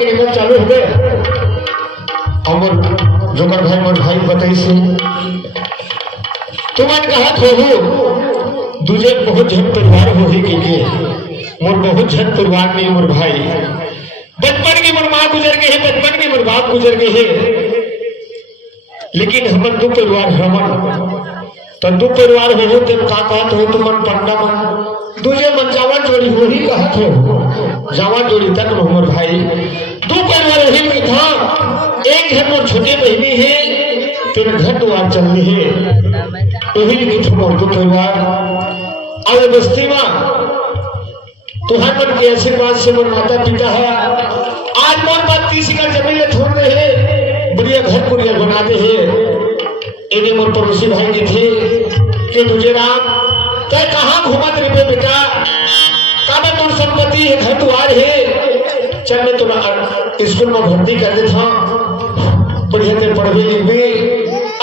के निकल चालू हो गए। और जोकर भाई मोर भाई बताई से तुमन कहा हो दूजे बहुत झन परिवार हो ही के मोर बहुत झन परिवार नहीं मोर भाई। बचपन की मोर माँ गुजर गई है, बचपन की मोर बाप गुजर गई है, लेकिन हमन दो परिवार हमन तो दो परिवार हो तेन का कहत हो तुमन पंडा मन दूजे मन जावा जोड़ी हो ही कहत हो जावा जोड़ी तक मोर भाई। दो परिवार ही की था, एक घर मोर छोटे बहनी है तेरे घर द्वार चल रही है वही की था मोर दो परिवार। और बस्ती में तुहार मन के आशीर्वाद से मोर माता पिता है आज मोर बात 30 एकड़ जमीन छोड़ रहे हैं, बढ़िया घर पुरिया बना दे है। इन्हें मोर पड़ोसी भाई के थे कि तुझे राम तय कहाँ घूमत रहे बेटा, काबे तोर संपत्ति है घर द्वार है, चल मैं तुला स्कूल में भर्ती कर देता बढ़िया से पढ़वे लिखबे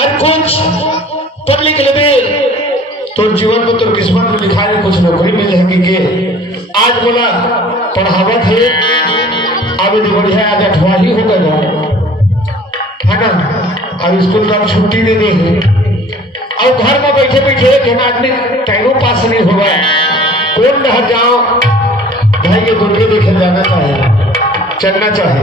और कुछ पढ़ लिख लेबे तो जीवन में तो किस्मत में लिखा है कुछ नौकरी मिल जाएगी के आज बोला पढ़ावत है अब बढ़िया आज 8वां ही हो गया है ना। अब स्कूल का छुट्टी दे दे और घर में बैठे बैठे एक आदमी टाइम पास नहीं होगा कौन बाहर जाओ भाई ये दुनिया देखे जाना चाहे चलना चाहे।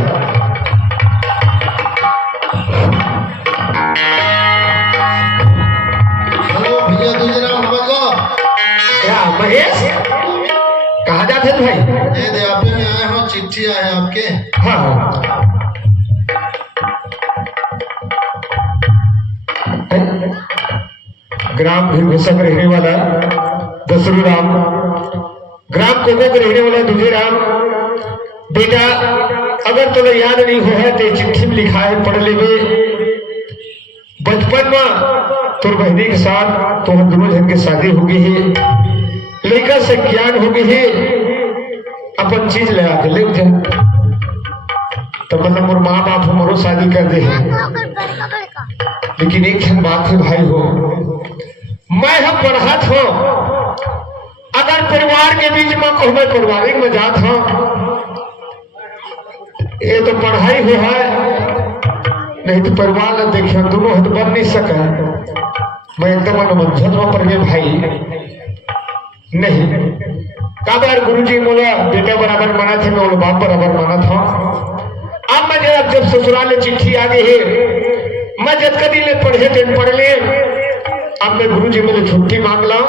हेलो भैया तुझे नाम क्या महेश कहाँ जाते थे भाई? ये देहापे में आए हो, चिट्ठी आए आपके। हाँ ग्राम भीमघोषक रहने वाला दसरू राम, ग्राम कोको के रहने वाला दूजे राम। बेटा अगर तुम्हें याद नहीं हो है तो चिट्ठी में लिखा है पढ़ लेवे। बचपन में तुर बहनी के साथ तुम दोनों जन की शादी हो गई है, लड़का से ज्ञान हो गई है, अपन चीज ले आके ले जा तो मतलब मोर माँ बाप हमारो शादी कर दे है। लेकिन एक खन बात है भाई हो मैं हम पढ़त हो अगर परिवार के बीच में कहूँ मैं पारिवारिक में जात हूँ ये तो पढ़ाई हो है नहीं तो परिवार ने देखे दोनों हद बन नहीं सके। मैं एकदम अनुबंधन में पड़ गए भाई नहीं का बार गुरुजी बोला बेटा बराबर माना थे मैं बाप बराबर माना था। अब मैं जब ससुराल में चिट्ठी आ गई है मैं जब कभी ले पढ़े थे पढ़ ले अब मैं गुरुजी मुझे छुट्टी मांग ला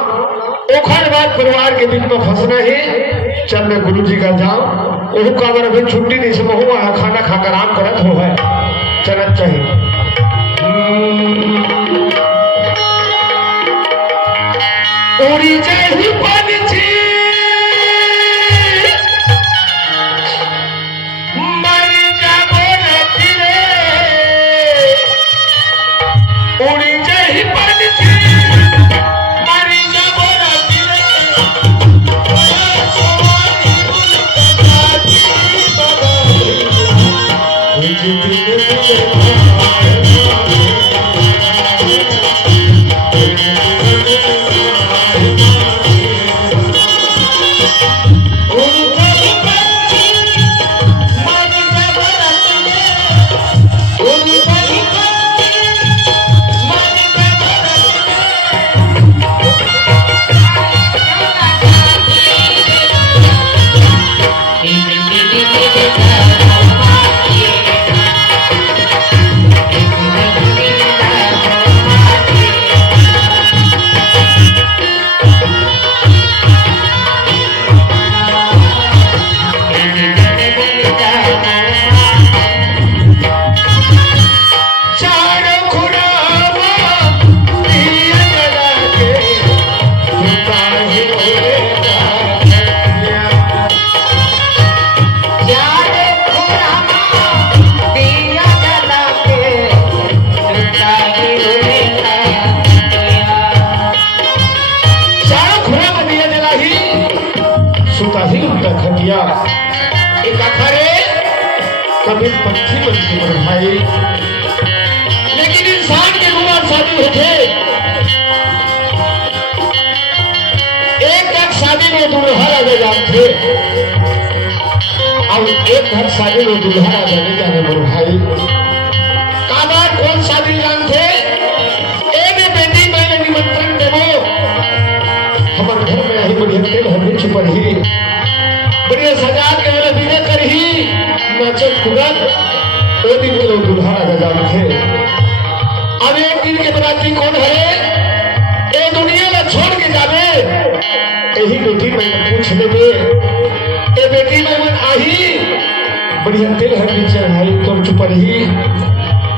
ओखर बाद परिवार के बीच में फंसना है चल मैं गुरुजी का जाऊं ओहू का बार अभी छुट्टी नहीं समझ खाना खाकर आराम करत हो है चलत चाहिए। उड़ी जही पंछी मर जाबो रति रे, उड़ी जही पंछी मर जाबो रति रे, सोनी बुलकताती कभी पक्षी बनती है भाई, लेकिन इंसान के रूप शादी होते एक शादी में दूल्हा लगे जाते और एक घर शादी में दुल्हा आ जाने जाने मोर भाई का बात कौन शादी जानते एने बेटी मैंने निमंत्रण देवो हमर घर में आई बढ़िया तेल हमें छुपल ही बढ़िया सजा के वाला विदा करही नाचत कूदत ओ दिन के लोग दुल्हा आ जानते अब एक दिन के बराती कौन है ए दुनिया में छोड़ के जावे यही बेटी मैं पूछ लेबे ए बेटी मैं मन आही बढ़िया तेल हल्दी चढ़ाई तो चुप रही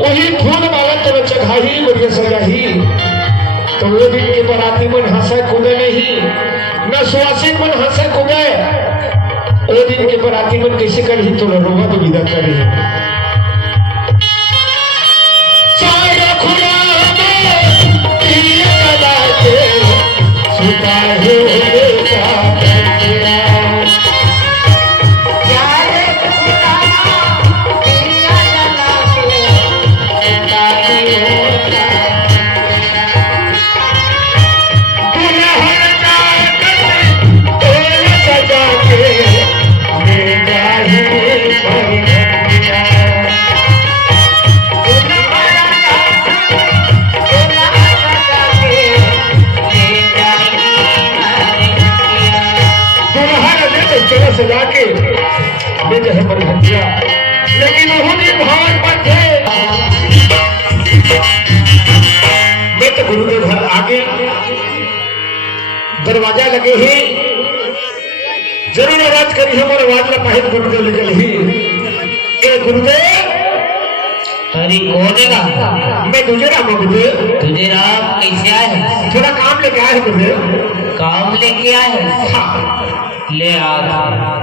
वही फूल माला तो चढ़ाई बढ़िया सजाही तो वो दिन के बराती मन हंसे कूदे नहीं न सुहासिन मन हंसे कूदे वो दिन के बराती मन कैसे करही तो रोवा तो विदा करी सजा के ले जो है पर घटिया लेकिन वो भी भाव पर थे मैं तो गुरुदेव घर आगे दरवाजा लगे ही जरूर आवाज करी हमारे आवाज ना पाहित गुरुदेव निकल ही ए गुरुदेव अरे कौन है मैं तुझे राम गुरुदेव तुझे राम कैसे आए हैं? थोड़ा काम लेके आए गुरुदेव काम लेके आए हैं? हाँ ले आ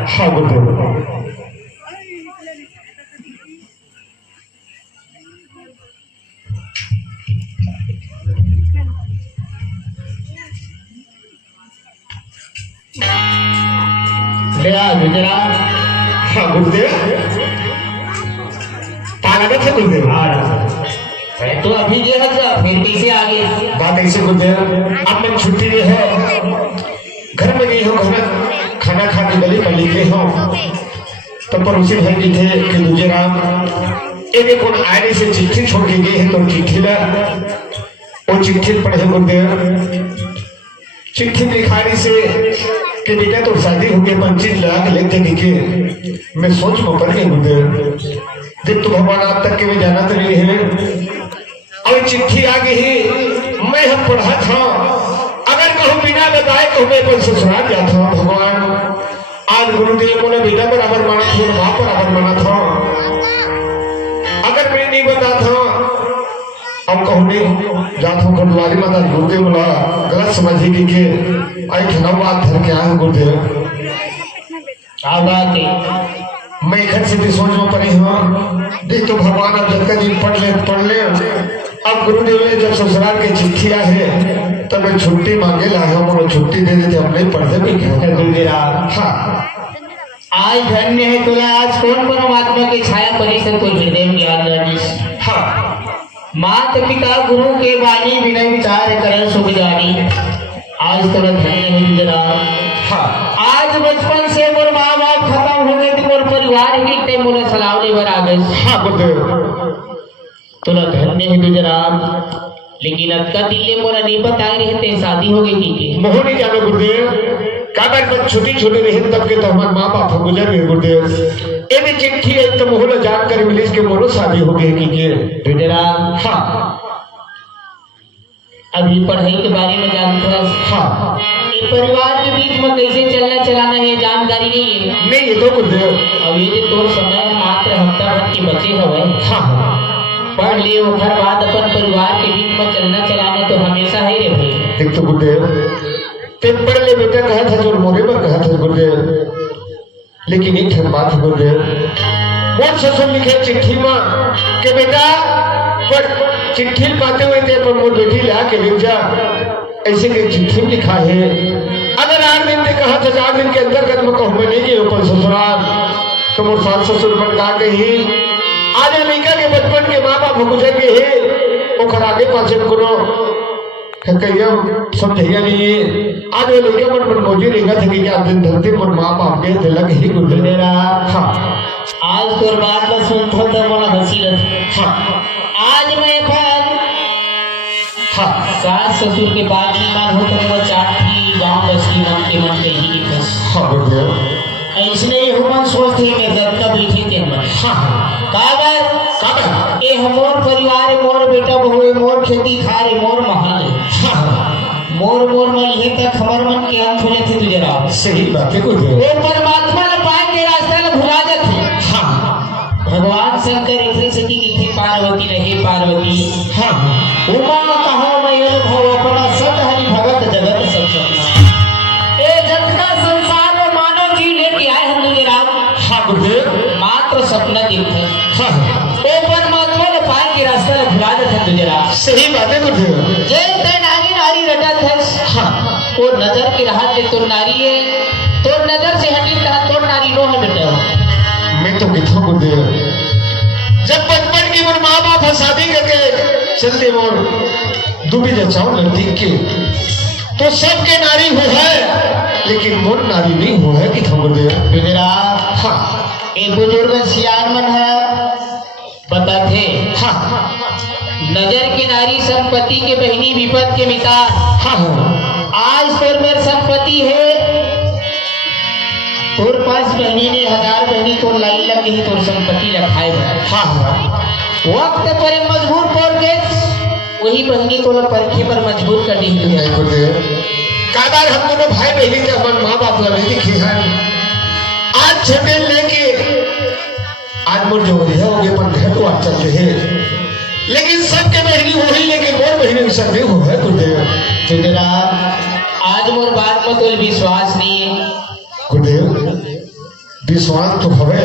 हाँ गुरुदेव ले आ गुजरात हाँ गुरुदेव पाला थे गुरुदेव तो अभी ये है फिर कैसे आगे बात ऐसे गुरुदेव अब मैं छुट्टी ली है घर में गई हूँ खाना खा के गली पर निकले हो तो पड़ोसी भाई जी थे कि दूजे राम एक कौन आने से चिट्ठी छोड़ के गए हैं तो चिट्ठी ला वो चिट्ठी पढ़े गुरुदेव चिट्ठी लिखाने से कि बेटा तो शादी हो गई 25 लाख लेते निके मैं सोच में पड़ गई गुरुदेव जब तो भगवान आज तक के में जाना तो नहीं है और चिट्ठी आ गई मैं हम पढ़ा था अगर कहूँ बिना बताए तो मैं कोई ससुराल जाता हूँ भगवान आज गुरुदेव को ने बेटा बराबर माना था माँ बराबर माना था अगर मैं नहीं बताता अब कहूँ नहीं जाता हूँ गुरुद्वारी माता गुरुदेव बोला गलत समझी कि आई ठना बात धर के आया गुरुदेव मैं घर से भी सोच में पड़ी हूँ देख तो भगवान अब जब दिन पढ़ ले अब गुरुदेव ने जब ससुराल के चिट्ठी आए है तब मैं छुट्टी मांगे लाया हूँ छुट्टी दे देते हम नहीं पढ़ते भी क्या हाँ आज धन्य है तुला आज कौन परमात्मा की छाया परिषद को हृदय ज्ञान हाँ मात पिता गुरु के वाणी विनय विचार करण सुख जानी आज तुला धन्य है जरा हाँ आज बचपन से मोर माँ बाप खत्म हो गए थे मोर परिवार ही ते मोर सलावने पर आ गए हाँ गुरुदेव तुला धन्य है गुजरात लेकिन अब का दिल्ली मोरा नहीं बताए रहते शादी हो गई की मोह नहीं जानो गुरुदेव काबर पर छोटी छोटी रहे तब के तो हमारे माँ बाप गुजर गए गुरुदेव ये भी चिट्ठी है तो मोह न जानकर मिली के मोरो शादी हो गई की गुजरात हाँ अभी पढ़ाई के बारे में जानता हाँ ये परिवार के बीच में कैसे चलना चलाना है जानकारी नहीं है नहीं ये तो गुरुदेव अब ये तो समय मात्र हफ्ता भर की बचे हवे हाँ पढ़ लिए उधर बाद अपन परिवार के बीच में चलना चलाना तो हमेशा है रे भाई एक तो गुरुदेव ते पढ़ ले बेटा कहा था जो मोरे पर कहा था गुरुदेव लेकिन एक ठन बात गुरुदेव बहुत ससुर लिखे चिट्ठी में के बेटा पर चिट्ठी पाते हुए थे पर मोर बेटी ला के ले जा ऐसे के चिट्ठी लिखा है अगर 8 दिन ने कहा था 4 दिन के अंतर्गत में कहूँ मैं नहीं गई ऊपर ससुराल तो मोर सास ससुर बन गा गई आज लड़का के बचपन के माँ बाप गुजर गए है ओकर आगे पाछे करो कैया समझैया नहीं आज वो लेके मन मौजी रहेगा था कि क्या दिन धरती मन माँ बाप के दिलक ही गुजरे मेरा हाँ आज तोर बात में सुनता तो मोला हंसी रहती। हाँ आज मैं पर हाँ सास ससुर के बात नहीं मान हो तो मोला चाटी गांव बस्ती मन के मन कहीं नहीं बस हाँ गुरुदेव ऐसने ही हुमन सोचते हैं कि जब तक बैठे थे मन हाँ काबर काबर ए हमोर परिवार है, मोर बेटा बहू है, मोर खेती खार है, मोर महल है, हाँ मोर मोर में ये तक खबर मन के अंत होने थे तुझे राव सही बात है गुरुदेव वो परमात्मा ने पाए के रास्ता ने भुला जाते हाँ भगवान शंकर ऐसे सती की थी पार्वती रहे पार्वती हाँ उमा कहा मैं अनुभव अपना सत हरि भगत जगत सब सपना ए जितना संसार में मानव जी लेके आए हम तुझे राम हाँ गुरुदेव मात्र सपना दिखते हाँ ओ परमात्मा ने पाए के रास्ता ने भुला जाते तुझे राम सही बात है गुरुदेव जय ते नारी नारी रटा थे हाँ वो नजर के राहत ले तो नारी है तो नजर से हटी रहा तो नारी नो है बेटा मैं तो किथों गुरुदेव जब बचपन की मोर माँ बाप शादी करके चलते मोर डूबी जाओ लड़की के तो सबके नारी हो है लेकिन मोर नारी नहीं हो है किथों गुरुदेव मेरा हाँ एक बुजुर्ग सियार मन है बताते हाँ नजर की नारी संपत्ति के बहनी विपद के मिता हाँ आज तोर मेर संपत्ति है तोर पास बहनी ने 1000 बहनी तो लाई लग गई तोर संपत्ति लखाए हाँ वक्त पर एक मजबूर पड़ गए वही बहनी तो परखे पर मजबूर कर दी नहीं गुरुदेव कादार हम दोनों भाई बहनी के अपन माँ बाप लगे दिखी है आज छोटे लेके आज मोर जो है हो गए पर घर तो आज चलते हैं लेकिन सबके बहनी वही लेकिन मोर बहनी सब नहीं हो है गुरुदेव तेरा आज मोर बात में तो विश्वास नहीं है गुरुदेव विश्वास तो हवे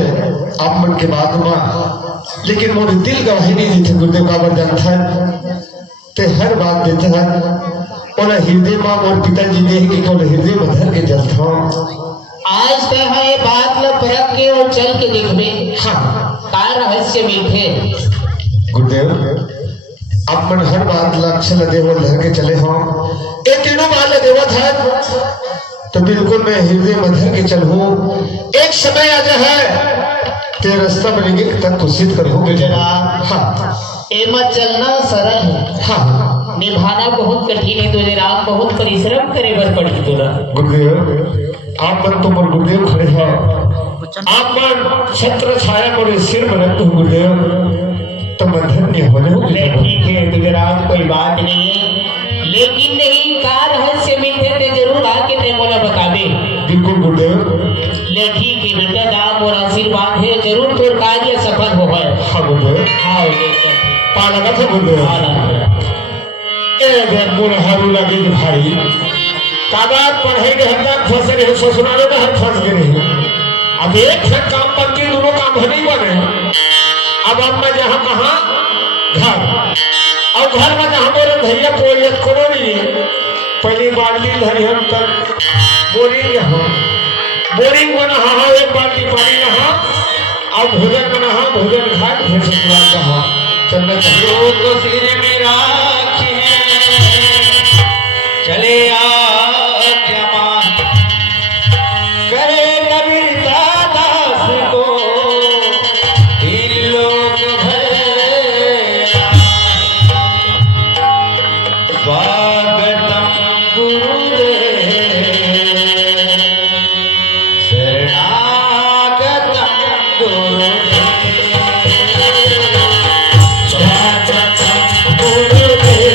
आप मन के बात में लेकिन मोर दिल गवाही नहीं देते गुरुदेव का वरदान था ते हर बात देते हैं और हृदय मां मोर पिताजी ने कि केवल हृदय में धर के जलता आज तक है बात ल परख के और चल के देखबे हाँ का रहस्य मीठे गुरुदेव आप मन हर बात लक्ष्य लदे वो लहर के चले हो ये तीनों बात देवत है तो बिल्कुल मैं हृदय में धर के चलूं एक समय आ है ते रास्ता बनेंगे तक कुशित करोगे जरा हाँ ए मत चलना सरल है हाँ निभाना बहुत कठिन है तुझे राम बहुत परिश्रम करे बर पड़ी तोरा गुरुदेव आप मन तो मोर गुरुदेव खड़े हैं आप मन छत्र छाया मोरे सिर में रख गुरुदेव तो मैं धन्य हो ले ठीक है तुझे राम कोई बात नहीं है लेकिन नहीं का रहस्य मिलते ते जरूर आके ते मोला बताबे बिल्कुल गुरुदेव ले ठीक है बेटा नाम और आशीर्वाद है जरूर तोर कार्य सफल हो है हाँ गुरुदेव हाँ पालना था गुरुदेव एक मोर हरू लगे भाई कागज पढ़े के हर फंस रहे ससुरालों में हर फंस गए अब एक से काम बनती दोनों काम नहीं बने अब मैं जहाँ कहा घर और घर में जहाँ मेरे भैया कोई कोनो नहीं पहली बाल्टी धरी हम तक बोरिंग में नहा एक बाल्टी पानी नहा और भोजन में नहा भोजन खा फिर ससुराल कहा चलना चाहिए तो सिर में राखी चले करे नबीता दास को इन लोग स्वागतम गुरुदेव शरणागतम गुरुदेव स्वागतम गुरुदेव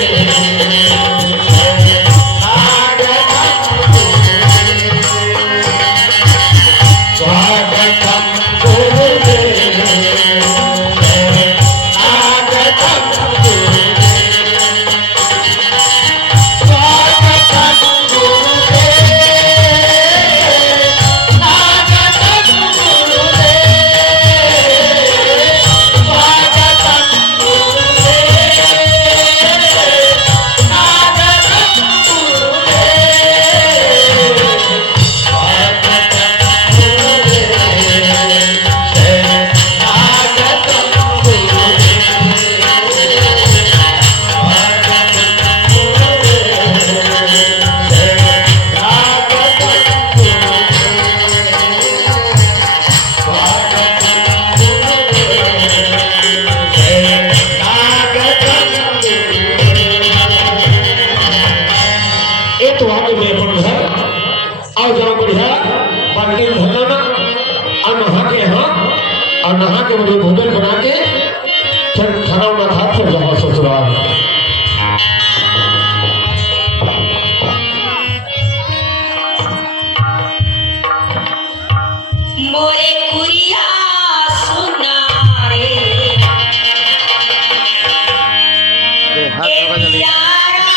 और नहा के मुझे भोजन बना के फिर खाना उना खा फिर जाओ ससुराल। मोरे कुरिया सुना रे यारा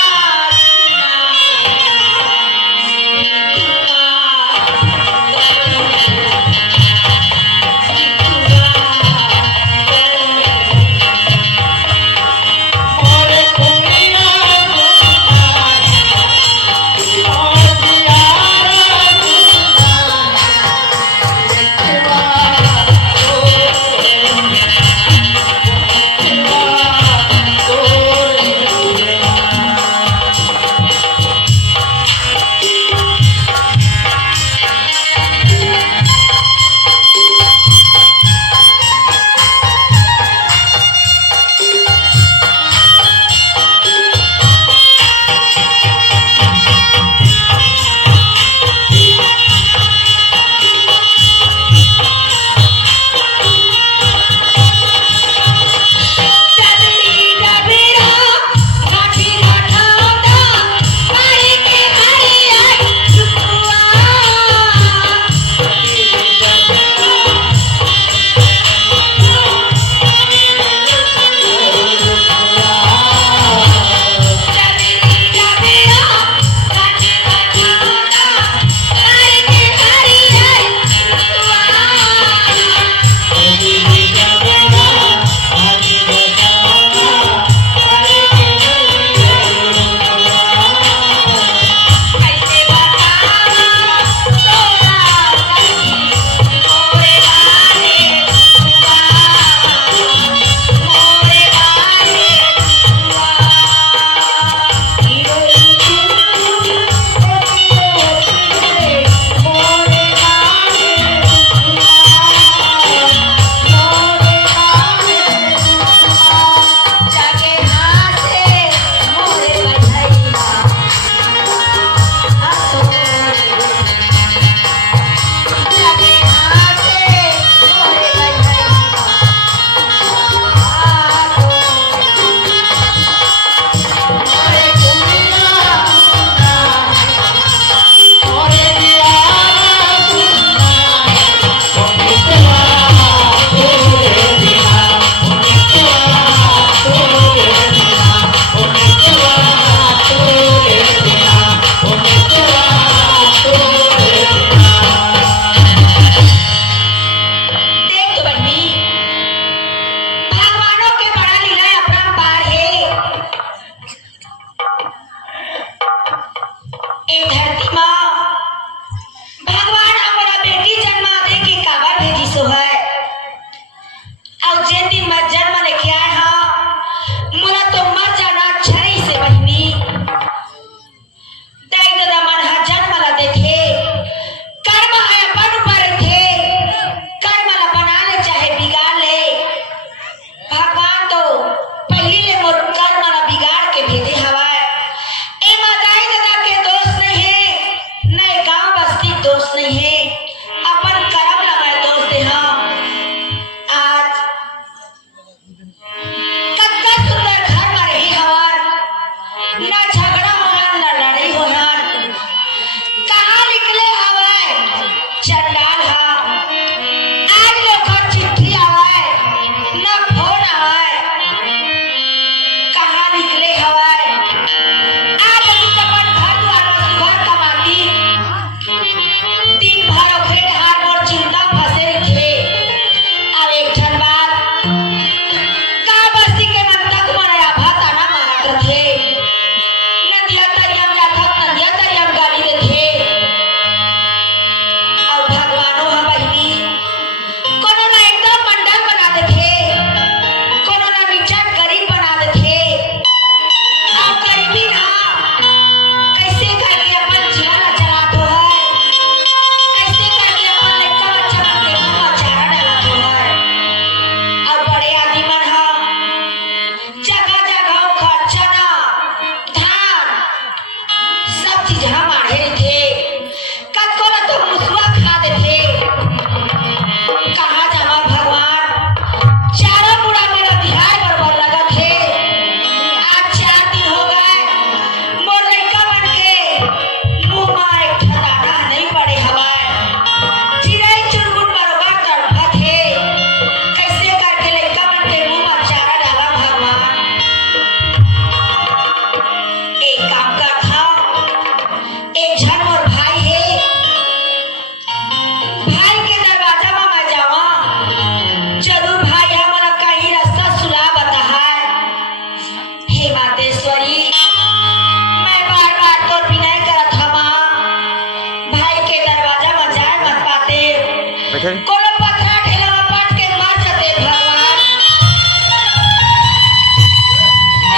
कोनो पत्थर ढेला में पट के मर जाते भगवान।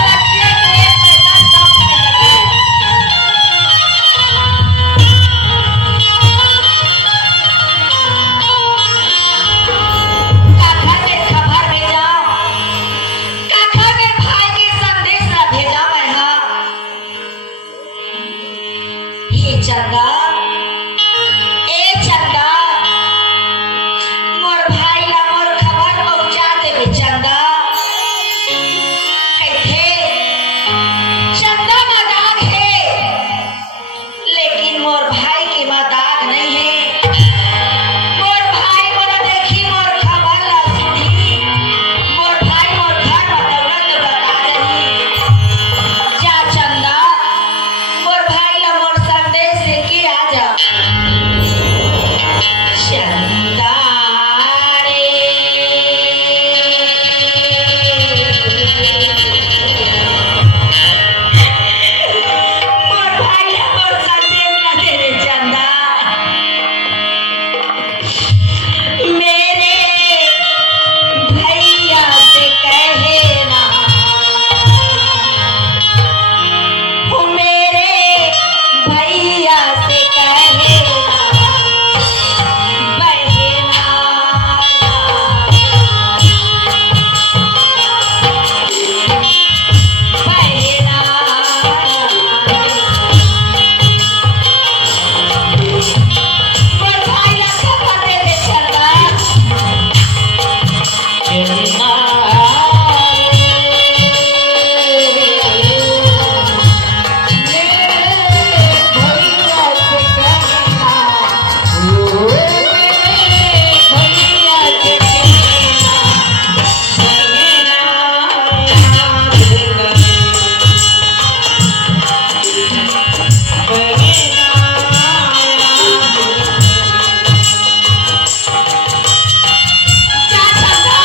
रखिए तो एक पैसा सब में लगे। का घर में खबर भेजा, का घर में भाई के संदेश ना भेजा मैं हाँ। ये चंदा, ए चंदा, मोर भाई ला मोर खबर पहुंचा देबे चंदा। कैथे चंदा मदाग है, लेकिन मोर भाई के मदाग नहीं है। मोर भाई मोरा देखी मोर खबर ला सुनी, मोर भाई मोर घर में दौलत बता रही। जा चंदा, मोर भाई ला मोर संदेश लेके आ जा। चंदा रे मोर भाई ला मोर संदेश ना दे रे चंदा। मेरे भैया से कहे ना, वो मेरे भैया से कहे ना, बहना बहना मोर भाई ला खबर दे दे चंदा। जा चंदा,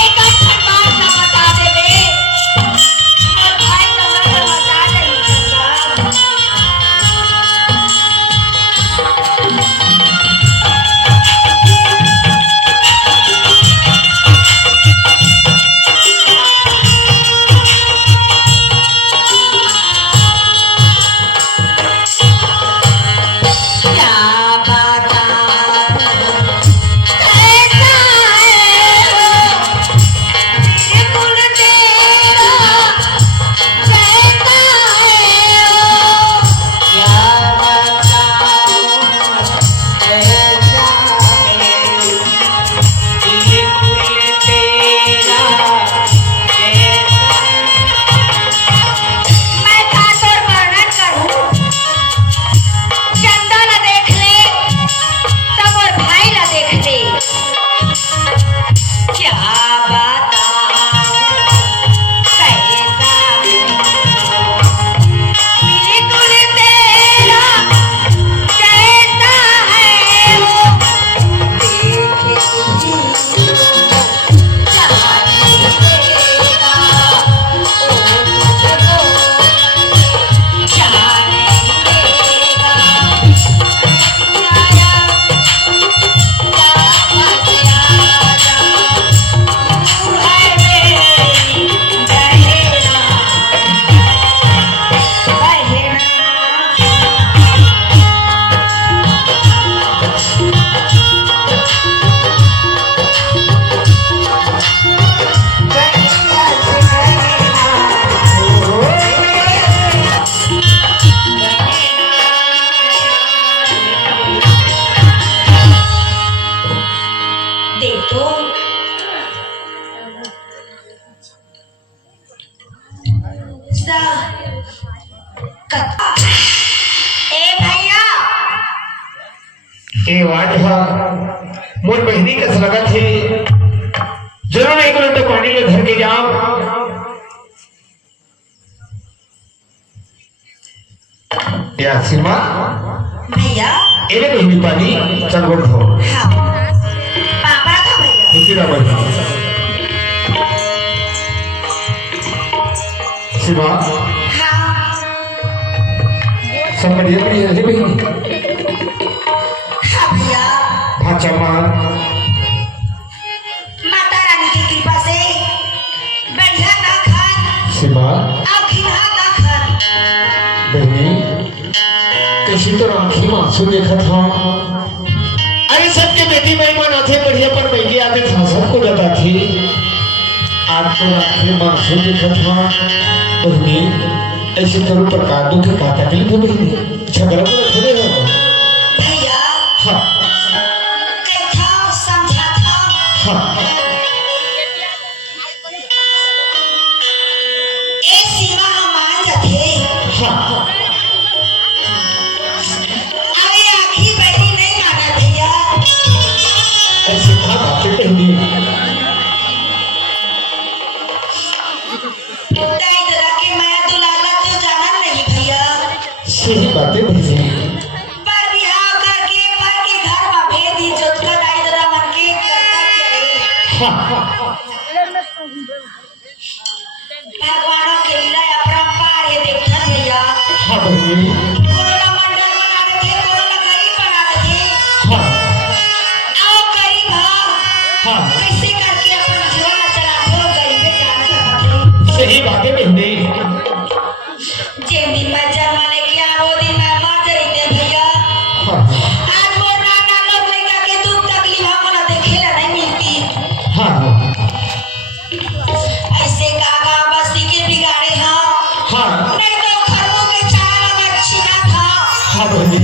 एक अच्छा बात ना बता दे बे, मोर भाई तोहर के बता दे चंदा। क्या बताऊं कैसा है वो बिल्कुल तेरा जैसा है वो। क्या बताऊं कैसा है बिल्कुल तेरा जैसा। मैं का तोर वर्णन करूं, चंदा ला देख ले तब और भाई ला देख ले। क्या बताऊं कैसा बिल्कुल तेरा जैसा है वो। देखे तुझी जाने देगा, ओ तुझको जाने देगा। देखो ए भैया, ए वाट हा मोर बहनी के लगत है जरूर एक लोटा पानी ले धर के जाओ। या सीमा भैया एले बहनी पानी चल बोल हो। हाँ पापा का भैया निकिरा बहनी सीमा हाँ सब बढ़िया बढ़िया है बहनी। हाँ भैया अच्छा माँ माता रानी की कृपा से बढ़िया ना खान सीमा और घिना ना खान। बहनी कैसी तो आँखी में आंसू देखा था। अरे सबके बेटी मेहमान आते बढ़िया पर मैगी आते था सबको जाता थी। आज तो आँखी में आंसू देखा था। बहनी ऐसे करो पर काटो के का तकलीफ है बहनी। झगड़ा में थोड़े हो भैया हाँ कैथा समझा था हाँ ए सीमा हम मान जाते हाँ अरे आखी बहनी नहीं माना भैया। ऐसे कहा बातें बहनी। दाई दादा के माया दुलाला तो जाना नहीं भैया। सही बातें बहनी। पर बिहाव करके पर के घर में भेद ही जोत का दाई दादा मन के करता क्या है। भगवानों के लीला अपरंपार है देखा भैया। हाँ बहनी कोरोना मंडल बना देते कोरोना गरीब बना देते हाँ आओ गरीब हाँ कैसे करके अपन जीवन चलाते हो गरीबे जाने का सही बातें बहनी। जे दिन मैं जन्म लेके आओ दिन मैं मर जाते भैया। हाँ आज वो नाना लोग लड़का के दुख तकलीफ हमला देखेला नहीं मिलती। हाँ ऐसे कागा बस्ती के बिगाड़े हाँ हाँ नहीं तो खरबों के चाल में छीना था। हाँ बहनी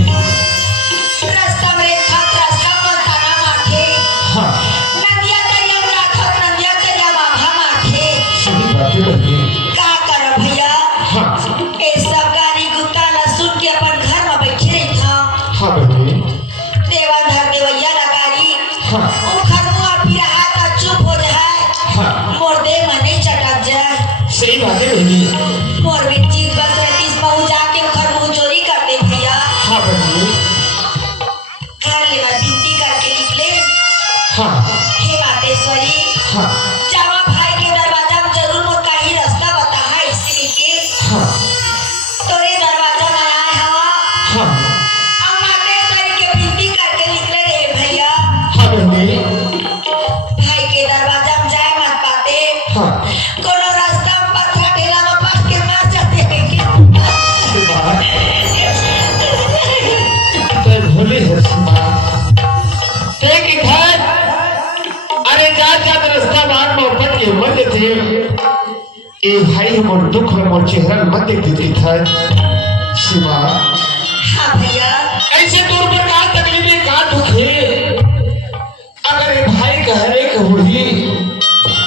रास्ता में था रास्ता पर ताना माथे हाँ नदिया दरिया में राखत नदिया दरिया माघा माथे। सही बातें बहनी। का कर भैया हाँ ए सब गाली गुत्ता न सुन के अपन घर में बैठे रही था। हाँ बहनी देवाधर देवैया लगारी हाँ ओ खरमुआ पिरहा का चुप हो जाए हाँ मोर दे मने चटक जाए। सही बातें बहनी। मोर बिच्ची बस रतीस बहु जाके खरमु चोरी करते भैया। हाँ बहनी घर लेवा बिनती करके निकले हाँ हे मातेश्वरी हाँ जावा भाई के दरवाजा में जरूर मोर काही रास्ता बता है इसलिए के हाँ तोरे दरवाजा में आए हवा हाँ और मातेश्वरी के बिनती करके निकले रे भैया। हाँ बहनी भाई के दरवाजा में जाए मत पाते हाँ कोनो रास्ता में पत्थर ढेला में पास के मार जाते हैं सीमा तो भोली है सीमा ते की घर अरे जा जा रास्ता बाहर में उपट के मत थे। ए भाई मोर दुख मोर चेहरा मत देखती था। सीमा हाँ भैया ऐसे तौर पर का तकलीफ है का दुख है। अगर ये भाई कहने के होगी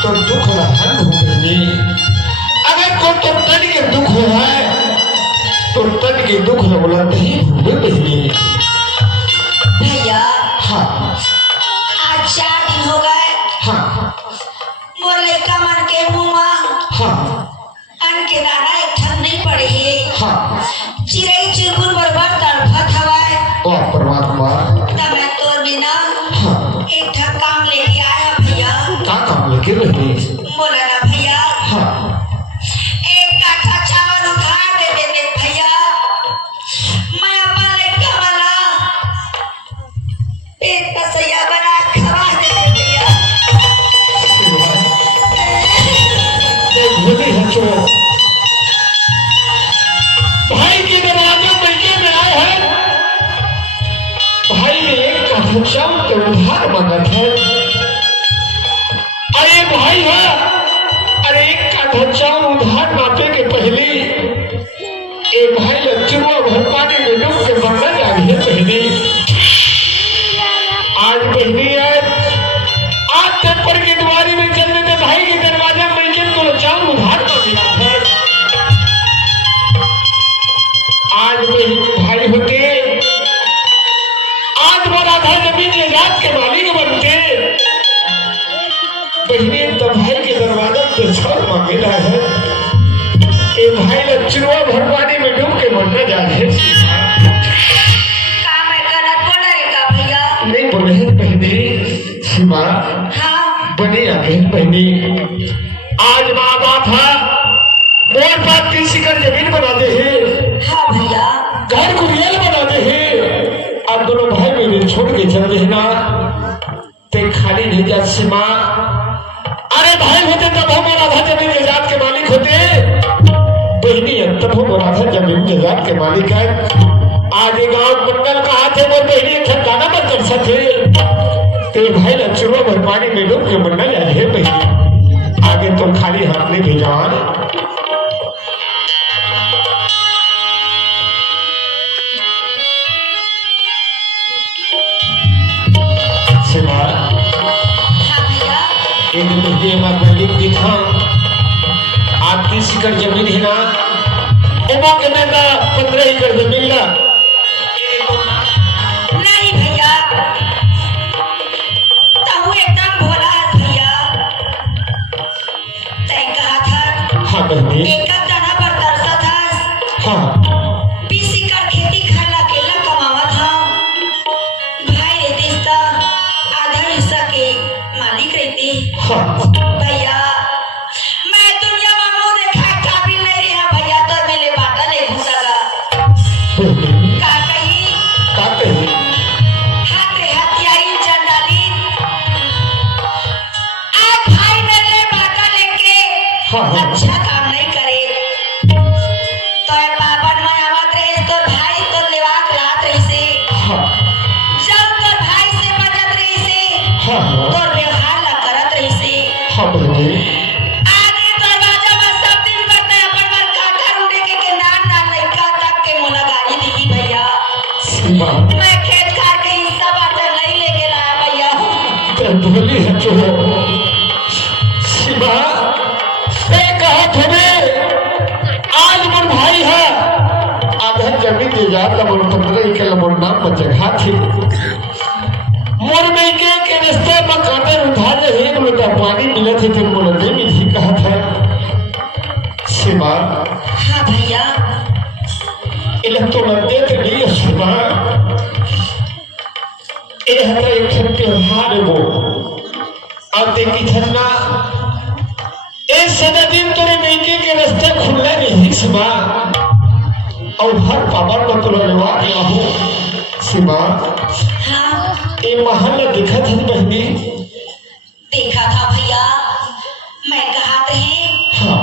तो दुख ना हल हो गई। अगर को तो तन के दुख हो है तो तन के दुख न बोला नहीं हुए बहनी। भैया हाँ आज 4 दिन हो गए हाँ मोर लड़का मन के मुँह हाँ अन्न के दाना एक ठन नहीं पड़े है। हाँ चिड़ई चिरगुन बरबर तड़फत हवाए वाह परमात्मा तब मैं तोर बिना हाँ एक ठन काम लेके आया भैया। का काम लेके बहनी। बोला ना भैया हाँ एक काठा चावल उधार दे देते भैया। मैं अपना लड़का वाला पेट पसैया बना खवा देते भैया। भोली है जो भाई के दरवाजे बैठे में आए हैं। भाई ने एक काठा चावल के उधार मांगा था। अरे भाई है अरे एक काठा चावल उधार मांगने के पहले एक भाई लच्चुआ भर पानी में डूब के मरना चाहिए बहनी। आज बहनी है आज टेम्पर की दुआरी में चलने के भाई के दरवाजा में बैठे तो चावल उधार मांगना था। आज भाई होते आज वो आधा जमीन जात के मालिक बनते। बहनी तो भाई के दरवाजा में चावल मांगेला है। ये भाई लच्चुआ भर पानी में डूब के मरना जा रहे। काम है गलत बोल रहे का भैया। नहीं बोले हैं बहनी। सीमा हाँ बनी आगे बहनी। आज माँ बाप है मोर बाप की शिकर जमीन बनाते हैं। हाँ भैया घर को रियल बनाते हैं। अब दोनों भाई मेरे छोड़ के चल रहे ना खाली नहीं जा सीमा। अरे भाई होते तब हम राधा जमीन जायदाद के मालिक होते, बहनी तब हम राधा जमीन जायदाद के मालिक है। आज गांव मंडल कहा थे वो बहनी ठंडाना मत कर सके, तेरे भाई लक्ष्मण भर पानी में डूब के मंडल आज है बहनी, आगे तुम खाली हाथ नहीं भेजा। दिखा आपकी सिकड़ जमीन है ना, उमा के नेता 15 एकड़ जमीन ला। नहीं भैया, तू एकदम भोला है भैया। तय कहा था हाँ बहनी, एक दाना पर तरसा था। हाँ 20 एकड़ खेती खाला केला कमावा था। भाई रहते इसका आधा हिस्सा के मालिक रहते। हाँ भैया मैं दुनिया में मुंह देखा काबिल नहीं रहा भैया, तो मेरे बाटा ले घुसगा का कही हाथ हथियारी चल डाली। आज भाई मेरे बाटा लेके अच्छा काम नहीं करे तो ये पापन में आवत रहे तो भाई तो लेवाक लात रही से। जब तो भाई से बचत रही से तो व्यवहार ला करत रही से। आगे दरवाजा में सब दिन बता अपन पर काटा उड़े के नाम ना लइका तक के मोला गाली दी भैया। मैं खेत खा के हिस्सा बाटा नहीं लेके लाया भैया। बोली है जो शिवा से कहा तुम्हें आज मोर भाई है आधा जमीन दे जाता मोर 15 एकड़ मोर नाम पर जगह थी। मोर में के रिश्ते में काटे उधार रहे मुझे पानी मिला थे तुम बोले नहीं मिली कहा था शिवा। हाँ भैया इन्हें तो लगते थे नहीं शिवा, इन्हें तो एक त्योहार वो अब देखी थरना एक सदा दिन तेरे बेटे के रास्ते खुले नहीं शिवा, और हर पावर को तुला लेवा दिया हो शिवा। हाँ ये महल देखा था बहनी, देखा था भैया। मैं कहा थे हाँ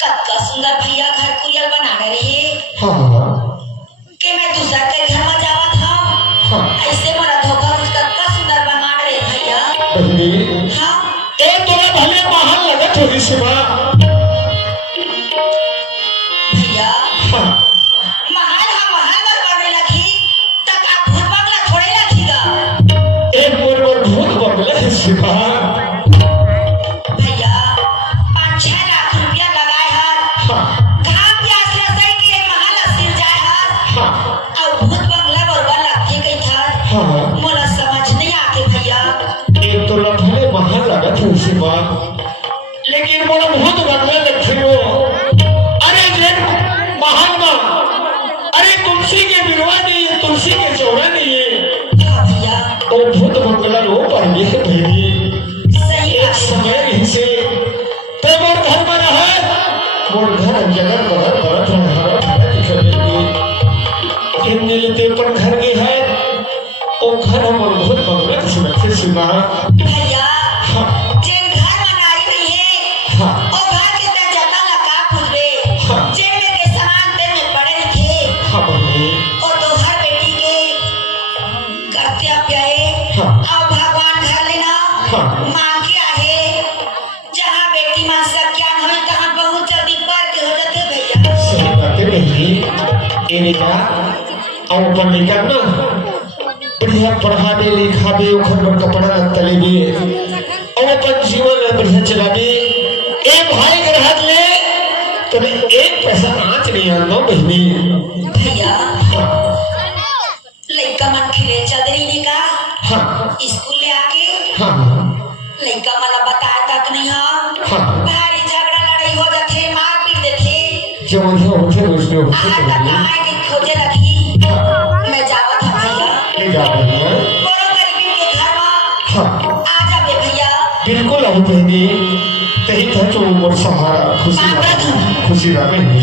कत्का सुंदर भैया घर कुरियल बनाने रहे हाँ कि मैं दूसरा के घर में जावा था। हाँ ऐसे मोरा धोखा कत्का सुंदर बना रहे भैया। बहनी हाँ ए तोरा भले महल लगत होगी शिवा। भैया हाँ महल हम महल पर बने लगी तक आप भूत बंगला छोड़े लखीगा। एक मोर भूत बंगले है शिवा। भैया 5-6 लाख रुपया लगाए हर हाँ घाम प्यास ले सही के महल अस्थिर जाए हर हाँ और भूत बंगला बरबर लगती गई था। हाँ मोला समझ नहीं आके भैया। एक तो भले महल लगत है शिवा, लेकिन मोर भूत बंगले लगे हो। अरे जे महल में अरे तुलसी के बिरवा नहीं है, तुलसी के चौरा नहीं है, हाँ भैया और भूत बंगला रो पर ये भेदी सही एक बात है। समय ही से ते मोर घर में रहे, मोर घर जगह बदल बरत है हरा भरा दिखेगी। इन नीलते पर घर के है ओ घर हमर भूत बंगला से शिवा। भैया हाँ जेन घर बनाई रही है हाँ ओ घर के ते जता लगा खुदरे हाँ। जेन में के सामान ते में पड़े थे हाँ बहनी ओ तो हर बेटी के करते प्याए हाँ। अब भगवान घर लेना हाँ। मांग के आहे जहां बेटी मन सब ज्ञान होई तहां बहुत जल्दी पर के हो जाते भैया। सही बात है बहनी। ये जा और ऊपर लेकर ना बढ़िया पढ़ावे लिखावे ओखर पर कपड़ा तले भी और अपन जीवन बढ़िया चलावे। ए भाई के हाथ ले तुम्हें एक पैसा आंच नहीं आना बहनी। भैया हाँ लइका मन खिले चदरी ने का हाँ स्कूल ले आके हाँ लइका मला बताया तक नहीं हाँ। भारी झगड़ा लड़ाई हो जाते मार पीट देते जो मुझे होते उसमें होते आज तक बहनी। कहाँ के खोजे रखी मैं जावा था भैया। ले जा बहनी। बोलो गरीबी के घर में हाँ आ जा बे भैया। बिल्कुल आओ बहनी, कहीं था जो मोर सहारा खुशी रहा बहनी।